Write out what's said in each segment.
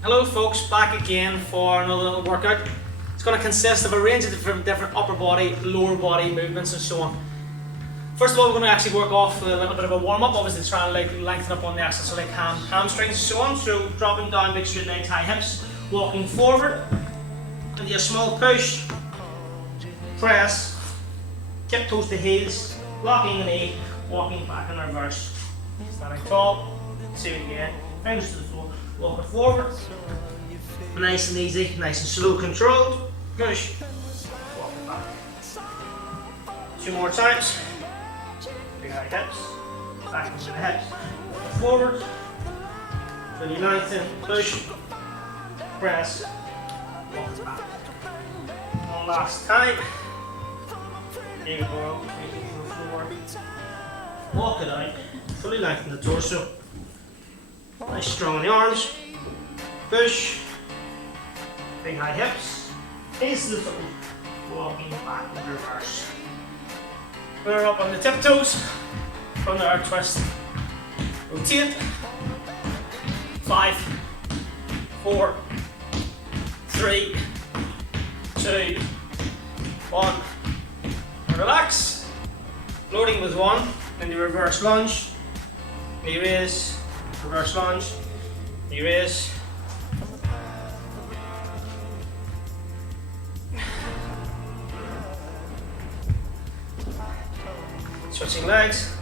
Hello folks, back again for another little workout. It's going to consist of a range of different upper body, lower body movements and so on. First of all, we're going to actually work off with a little bit of a warm up, obviously trying to lengthen up on the axis, so like hamstrings and so on. So dropping down, big straight legs, high hips, walking forward, and do a small push, press, tip toes to heels, locking the knee, walking back in reverse, standing tall, same again, fingers to the floor, walking forward, nice and easy, nice and slow, controlled, push, walking back. 2 more times, big high hips, back into the hips, forward, really lengthen, push, press, walk back. One last time, here we go, taking to the floor, walk it out, fully lengthen the torso. Nice strong in the arms, push, big high hips, into the foot, walking back in reverse. We're up on the tiptoes, from there twist, rotate, 5, 4, 3, 2, 1, relax, loading with 1, then the reverse lunge, knee raise, reverse lunge, knee raise, switching legs,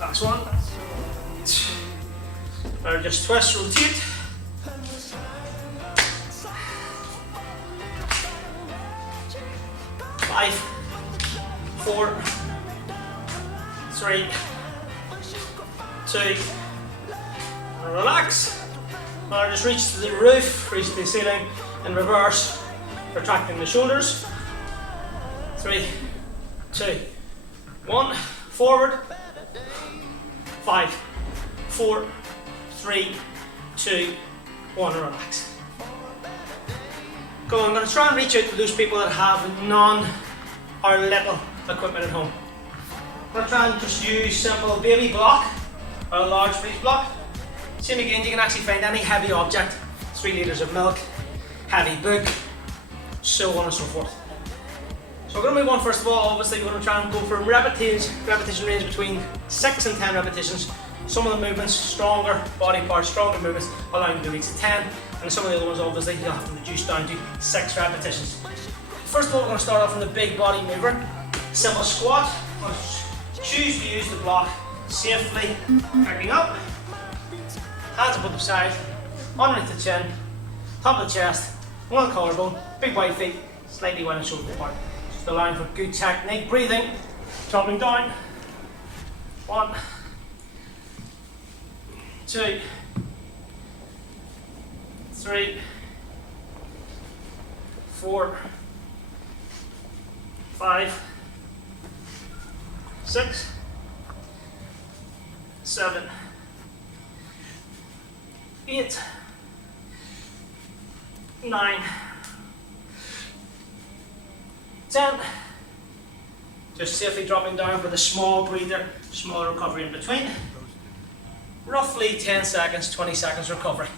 last one, or just twist, rotate, 5, 4, 3, 2, and relax. Now just reach to the roof, reach to the ceiling, in reverse, retracting the shoulders. 3, 2, 1, forward. 5, 4, 3, 2, 1, relax. Go on, I'm going to try and reach out to those people that have none or little equipment at home. I'm going to try and just use simple baby block or a large breeze block. Same again, you can actually find any heavy object, 3 litres of milk, heavy book, so on and so forth. So we're going to move on first of all, obviously we're going to try and go for repetition range between 6 and 10 repetitions. Some of the movements, stronger body parts, stronger movements, allowing you to reach 10, and some of the other ones obviously you'll have to reduce down to 6 repetitions. First of all, we're going to start off on the big body mover, simple squat. I'm going to choose to use the block safely, picking up, hands above the side, underneath the chin, top of the chest, one collarbone, big wide feet, slightly wide and shoulder apart. Just allowing for good technique, breathing, dropping down, 1, 2, 3, 4, 5, 6, 7, 8, 9, 10. Just safely dropping down with a small breather, small recovery in between. Roughly 10 seconds, 20 seconds recovery.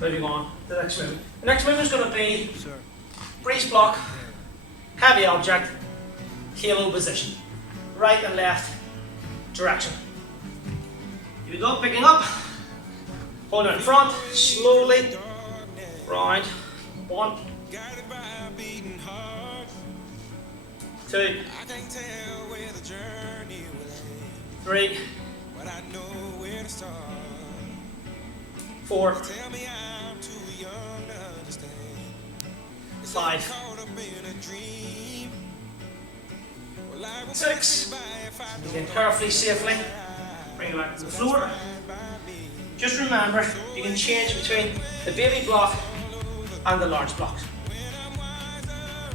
Moving on to the next movement. The next movement is going to be breeze block, heavy object, halo position, right and left direction. Here we go, picking up, holding it in front, slowly, round, 1, 2, 3, 4, 5, 6. Again, carefully, safely, bring it back to the floor. Just remember, you can change between the baby block and the large block.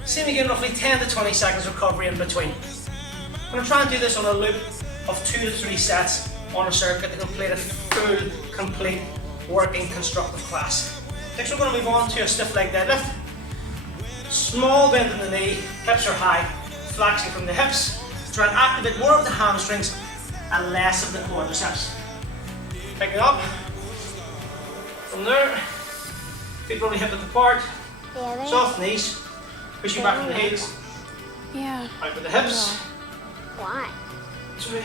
Same again, roughly 10 to 20 seconds recovery in between. I'm going to try and do this on a loop of 2 to 3 sets on a circuit to complete a full, complete working constructive class. Next we're going to move on to a stiff leg deadlift. Small bend in the knee, hips are high, flexing from the hips, try and activate more of the hamstrings and less of the quadriceps. Pick it up. From there, feet probably hip width apart. Yeah, Soft knees. Pushing back from the heels. Yeah. Out with the hips. Why? 2,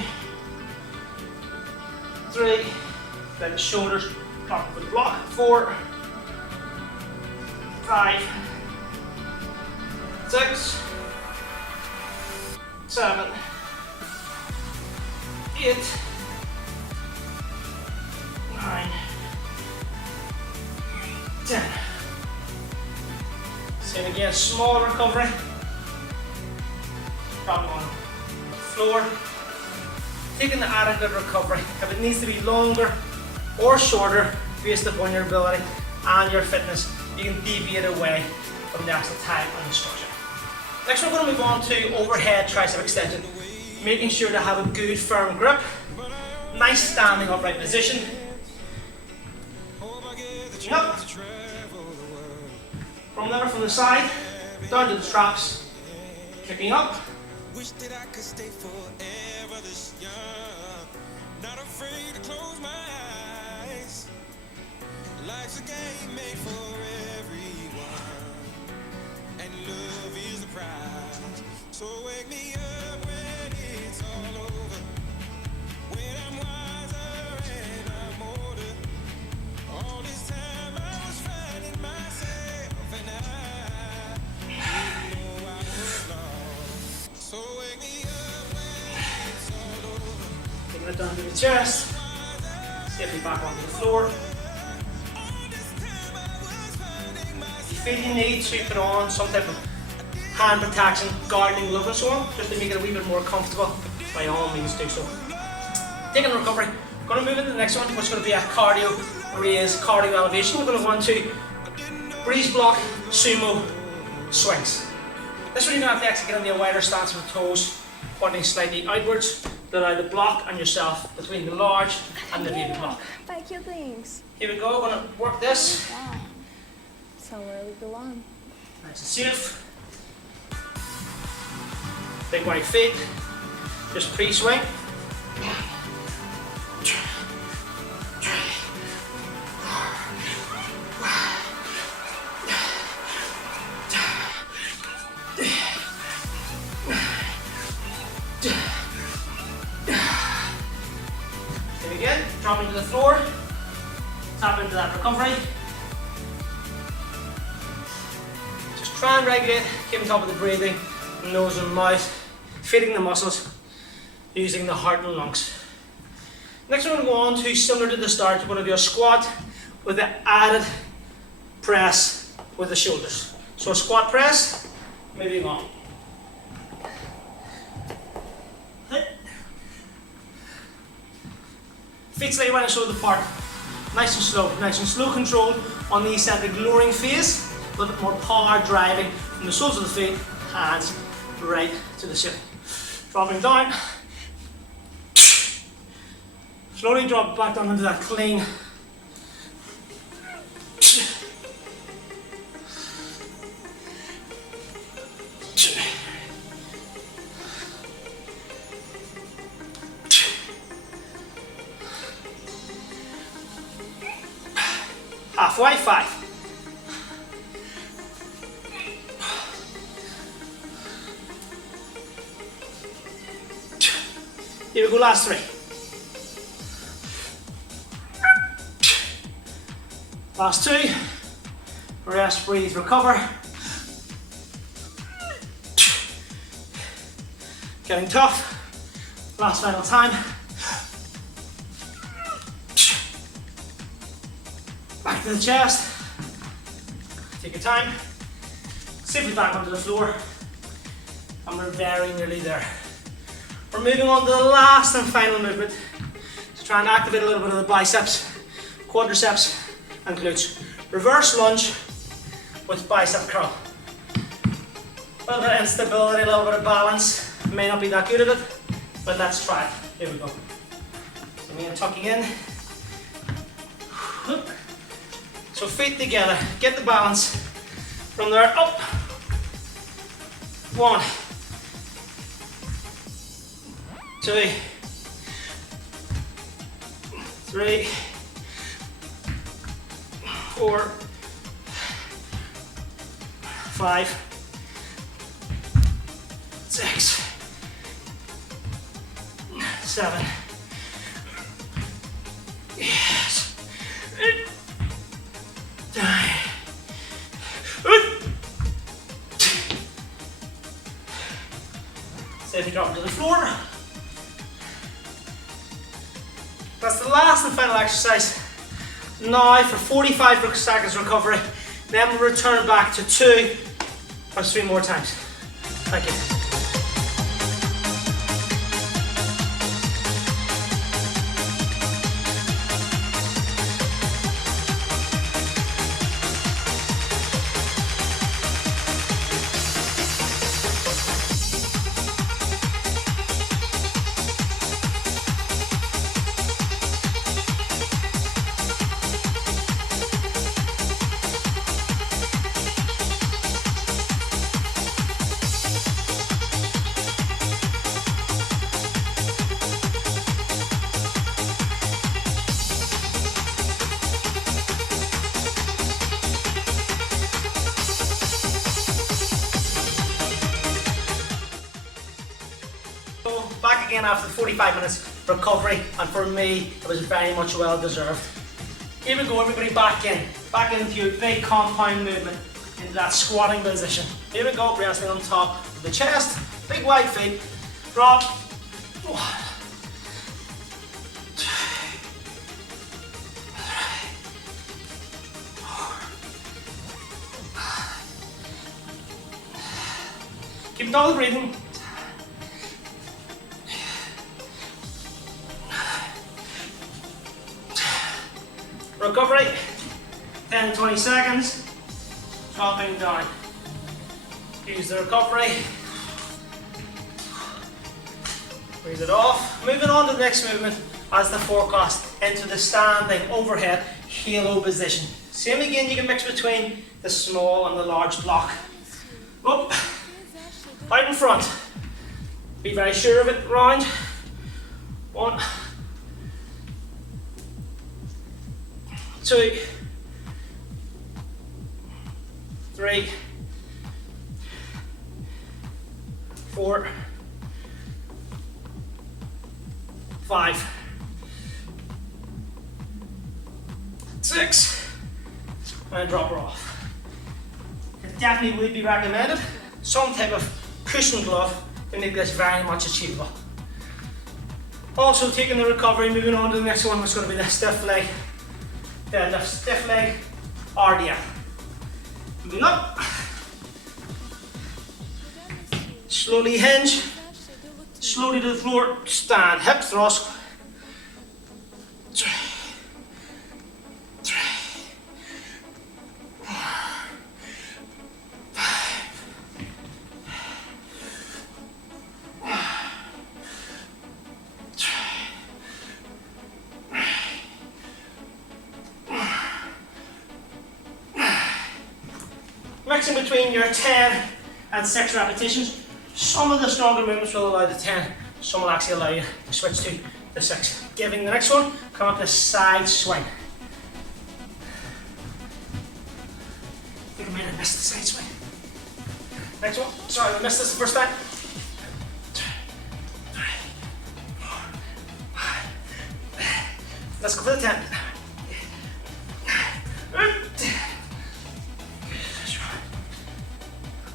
3. Then the shoulders. Block with the block. 4, 5, 6, 7, 8, 9, 10. Same again, small recovery. Drop on the floor. Taking the adequate recovery. If it needs to be longer or shorter, based upon your ability and your fitness, you can deviate away from the actual time and instruction. Next, we're going to move on to overhead tricep extension. Making sure to have a good firm grip. Nice standing upright position. Up. From there, from the side, down to the straps. Kicking up. Wish that I could stay forever this young. Not afraid to close my eyes. Life's a game made for everyone, and love is the prize. So wake me up when it's all over, when I'm wiser and I'm older. All this time I was finding myself, and I didn't know I was lost. So wake me up when it's all over. Taking it down to the chest. Safely back onto the floor. If you feel you need to put on some type of hand protection, gardening glove and so on, just to make it a wee bit more comfortable, by all means do so. Taking a recovery, we're going to move into the next one, which is going to be a cardio raise, cardio elevation. We're going to go on to breeze block, sumo, swings. This one you're going to have to actually get into a wider stance with the toes pointing slightly outwards to allow the block and yourself between the large and the baby block. Buy cute things. Here we go, we're going to work this. Wow. Somewhere we belong. Nice and safe. Big wide feet. Just pre-swing. And again, dropping to the floor. Tap into that recovery. Just try and regulate, keep on top of the breathing, nose and mouth, feeding the muscles, using the heart and lungs. Next we're going to go on to, similar to the start, we're going to do a squat with the added press with the shoulders. So a squat press, moving on. Feet slightly wide and shoulder apart. Nice and slow control on the eccentric lowering phase. A little bit more power driving from the soles of the feet, hands right to the ceiling. Dropping down. Slowly drop back down into that clean. Halfway, 5. Here we go, last 3. Last 2. Rest, breathe, recover. Getting tough. Last final time. Back to the chest. Take your time. Safely back onto the floor. And we're very nearly there. We're moving on to the last and final movement to try and activate a little bit of the biceps, quadriceps, and glutes. Reverse lunge with bicep curl. A little bit of instability, a little bit of balance. May not be that good at it, but let's try it. Here we go. So me and tucking in. So feet together, get the balance. From there, up. 1, 2, 3, 4, 5, 6, 7. Yes. 8, 9. Safely drop to the floor. That's the last and final exercise. Now for 45 seconds recovery, then we'll return back to 2 or 3 more times. Thank you. Back again after 45 minutes recovery, and for me it was very much well deserved. Here we go, everybody, back into your big compound movement, into that squatting position. Here we go, resting on top of the chest, big wide feet, drop. 1, 2, 3, 4. Keep all the breathing. Recovery, 10 20 seconds, dropping down. Use the recovery, breathe it off. Moving on to the next movement as the forecast into the standing overhead halo position. Same again, you can mix between the small and the large block. Up, out in front. Be very sure of it, round. 1, 2, 3, 4, 5, 6, and drop her off. It definitely would be recommended some type of cushion glove to make this very much achievable. Also taking the recovery, moving on to the next one, which is going to be the stiff leg. Deadlift, stiff leg, RDL. Moving up. Slowly hinge, slowly to the floor, stand, hip thrust. 3, 4, mixing between your 10 and 6 repetitions. Some of the stronger movements will allow the 10, some will actually allow you to switch to the 6. Giving the next one, come up to side swing. I think I might have missed the side swing. Next one, sorry, I missed this the first time. 2, 3, 4, 5. Let's go for the 10.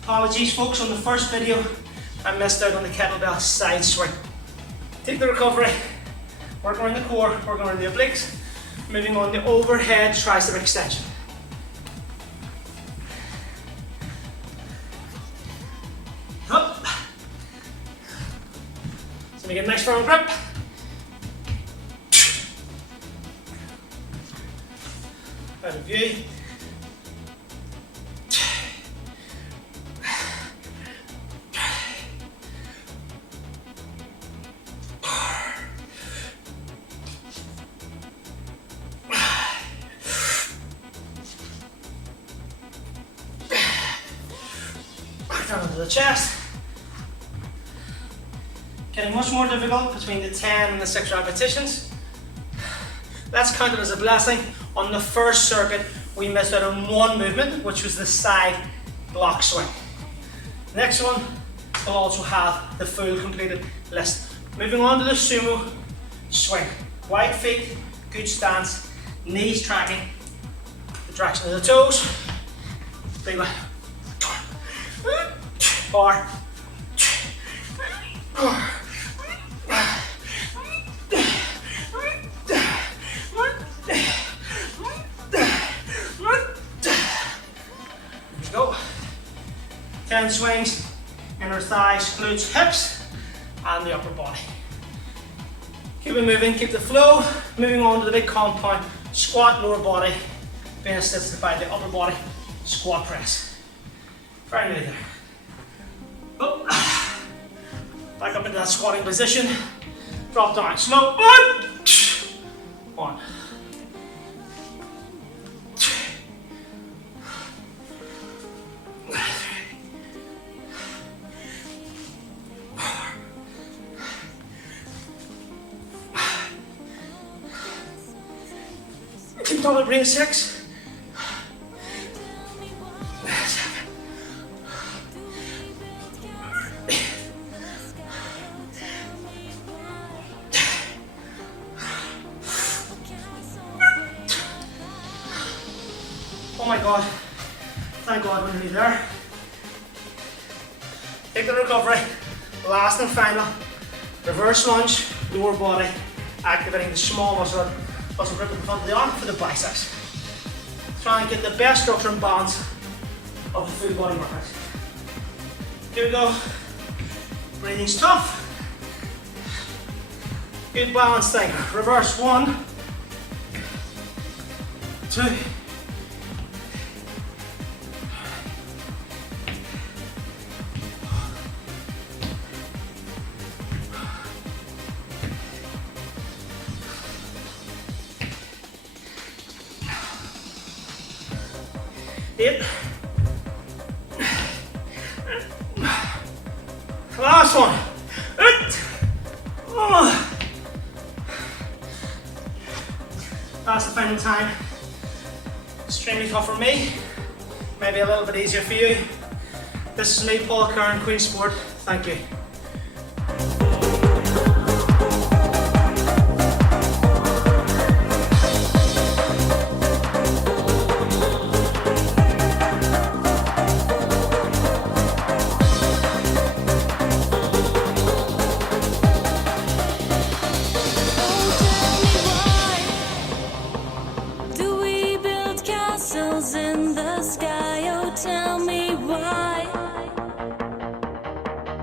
Apologies folks, on the first video I missed out on the kettlebell side swing. Take the recovery, work around the core, work around the obliques, moving on to overhead tricep extension. Up. So we get a nice firm grip. Out of view. Down into the chest. Getting much more difficult between the 10 and the 6 repetitions. Let's count it as a blessing. On the first circuit, we missed out on one movement, which was the side block swing. Next one will also have the full completed list. Moving on to the sumo swing. Wide feet, good stance, knees tracking the direction of the toes. Big one. Bar. Go. 10 swings, inner thighs, glutes, hips, and the upper body. Keep it moving, keep the flow. Moving on to the big compound, squat, lower body, being assisted by the upper body, squat press. Very nearly there. Oh. Back up into that squatting position. Drop down, slow. One. Keep on bring 6. Oh my God, thank God we're nearly there. Take the recovery, last and final, reverse lunge, lower body, activating the small muscle grip in front of the arm for the biceps. Try and get the best structure and balance of the full body workout. Here we go, breathing's tough. Good balance thing, reverse 1, 2, 8. Last one. That's the final time. Extremely tough for me. Maybe a little bit easier for you. This is me, Paul Curran, Queen Sport. Thank you. In the sky, oh tell me why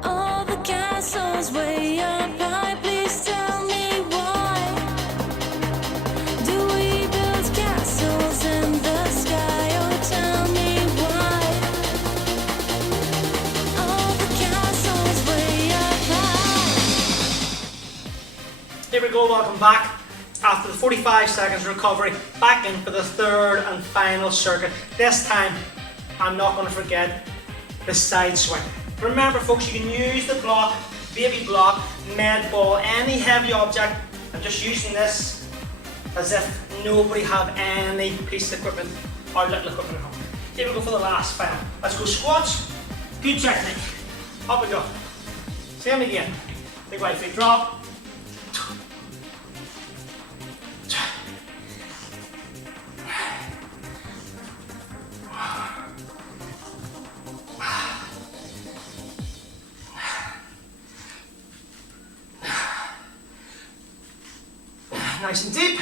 all the castles way up high, please tell me why do we build castles in the sky, oh tell me why all the castles way up high. Here we go, welcome back. After the 45 seconds recovery, back in for the third and final circuit. This time, I'm not going to forget the side swing. Remember folks, you can use the block, baby block, med ball, any heavy object. I'm just using this as if nobody have any piece of equipment or little equipment at home. Here we go for the last final. Let's go squats, good technique. Up we go. Same again. Big wide feet drop. Nice and deep.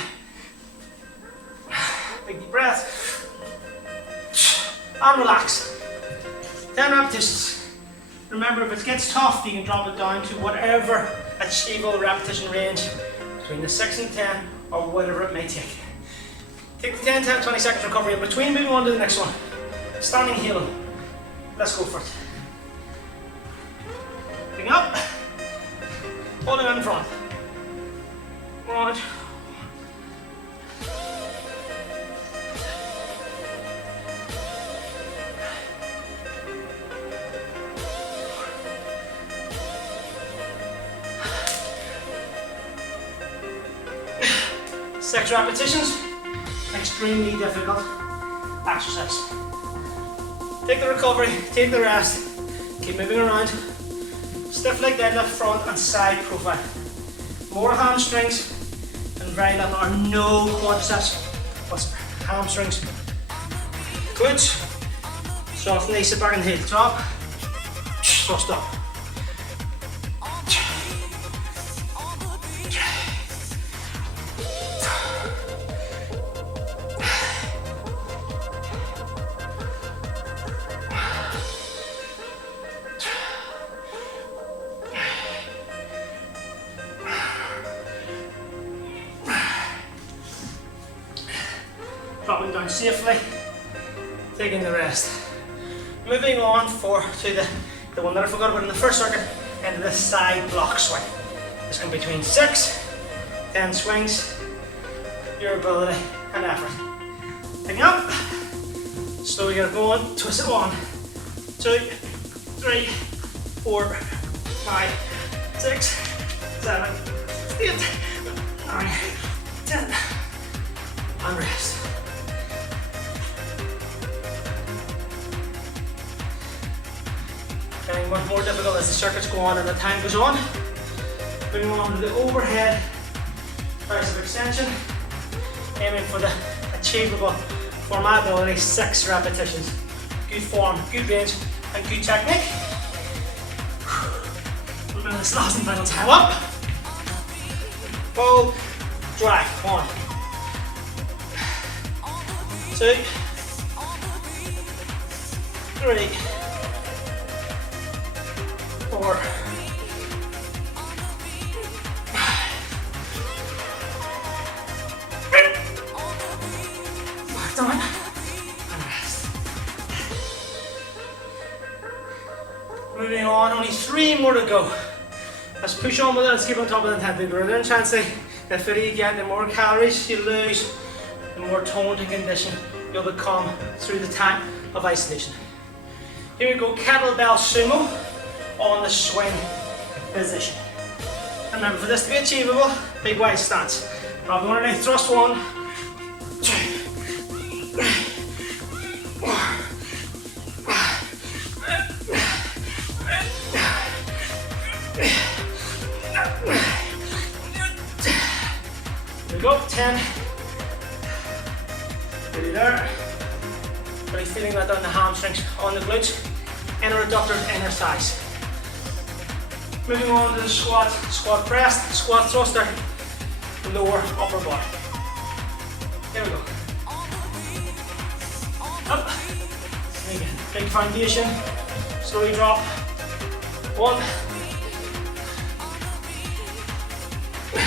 Big deep breath. And relax. 10 repetitions. Remember, if it gets tough, you can drop it down to whatever achievable repetition range between the 6 and 10 or whatever it may take. Take the 10, 20 seconds recovery in between, moving on to the next one. Standing heel. Let's go for it. Picking up. Holding in front. 1. 6 repetitions. Extremely difficult exercise. Take the recovery, take the rest, keep moving around. Stiff leg deadlift, front and side profile. More hamstrings and very little or no quadriceps, but hamstrings. Glutes, soft knee, sit back and heel, drop, thrust up. Dropping down safely, taking the rest. Moving on to the one that I forgot about in the first circuit, into the side block swing. This can be between 6, 10 swings, your ability and effort. Picking up, slowly get it going, twist it 1, 2, 3, 4, 5, 6, 7, 8, 9, 10, and rest. Getting much more difficult as the circuits go on and the time goes on. Moving on to the overhead tricep extension, aiming for the achievable, for my ability, 6 repetitions. Good form, good range, and good technique. We're doing this last and final time up. Full drag. 1, 2, 3, 4, 5, done, and rest. Moving on, only 3 more to go. Let's push on with it, let's keep on top of the intensity. The greater intensity, the fitter you get, the more calories you lose, the more toned and conditioned you'll become through the time of isolation. Here we go, kettlebell sumo on the swing position. Remember, for this to be achievable, big wide stance. Probably want to thrust 1, 2, 3, 4, 5. Here we go, 10. Really there. Really feeling that down the hamstrings, on the glutes, inner adductors, inner thighs. Moving on to the squat, squat press, squat thruster, lower upper body. Here we go. Up. Again, big foundation, slowly drop. 1, 2,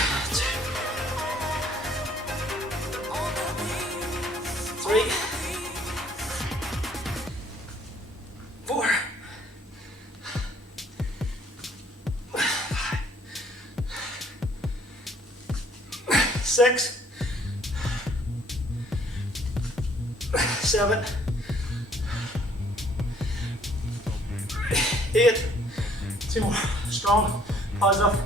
3, 4, 6, 7, 8, 2 more, strong, positive.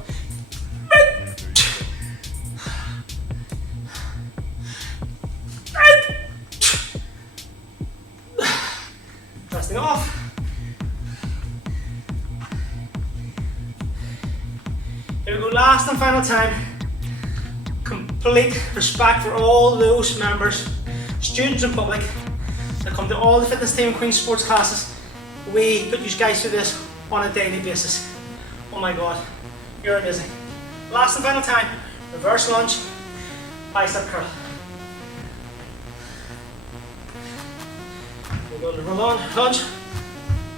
Resting off. Here we go, last and final time. Complete respect for all those members, students and public that come to all the fitness team and Queen's sports classes. We put you guys through this on a daily basis. Oh my God, you're amazing. Last and final time, reverse lunge, bicep curl. We're going to roll on, lunge,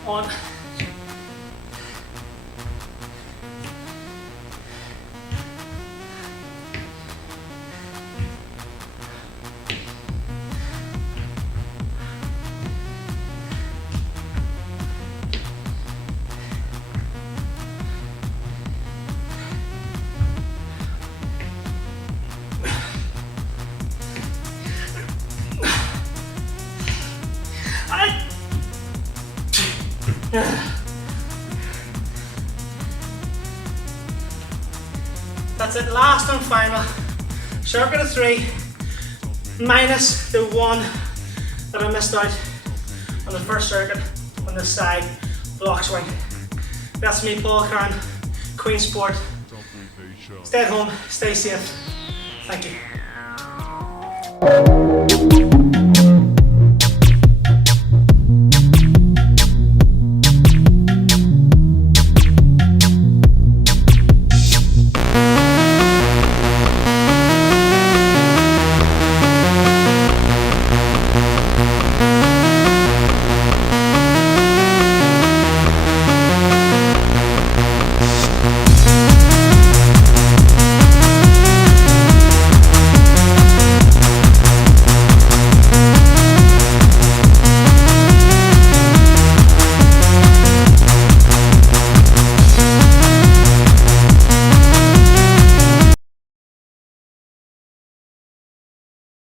1, 2. That's it, last and final Circuit of 3 minus the 1 that I missed out on the first circuit on the side block swing. That's me, Paul Curran, Queen Sport. Stay at home, stay safe. Thank you.